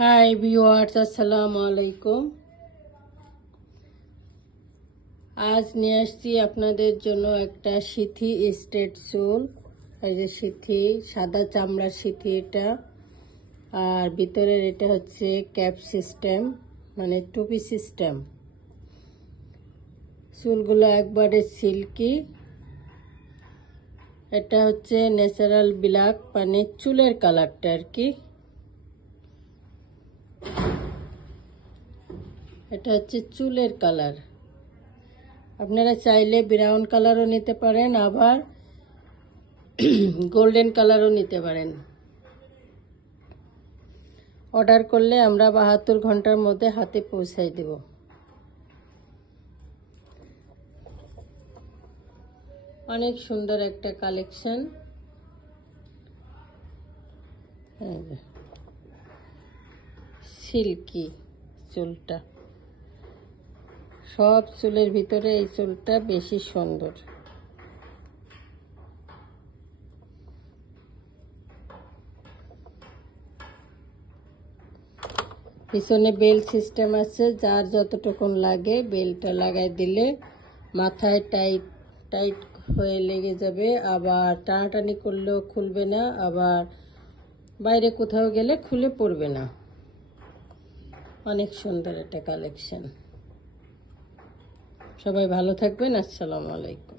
Hi viewers, আসসালামু আলাইকুম। আজ নিয়ে আসছি আপনাদের জন্য একটা সিথি স্ট্রেট চুল। এই যে সিথি, সাদা চামড়ার সিথি এটা। আর ভিতরের এটা হচ্ছে ক্যাপ সিস্টেম, মানে টুপি সিস্টেম। চুলগুলো একবারে সিল্কি। এটা হচ্ছে ন্যাচারাল ব্ল্যাক, মানে চুলের কালারটা আর কি। এটা হচ্ছে চুলের কালার। আপনারা চাইলে ব্রাউন কালারও নিতে পারেন, আবার গোল্ডেন কালারও নিতে পারেন। অর্ডার করলে আমরা 72 ঘন্টার মধ্যে হাতে পৌঁছাই দেব। অনেক সুন্দর একটা কালেকশন। সিল্কি চুলটা, সব চুলের ভিতরে এই চুলটা বেশি সুন্দর। পিছনে বেল সিস্টেম আছে, যার যতটুকুন লাগে বেলটা লাগাই দিলে মাথায় টাইট টাইট হয়ে লেগে যাবে, আবার টানাটানি করলেও খুলবে না, আবার বাইরে কোথাও গেলে খুলে পড়বে না। অনেক সুন্দর একটা কালেকশন। সবাই ভালো থাকবেন। আসসালামু আলাইকুম।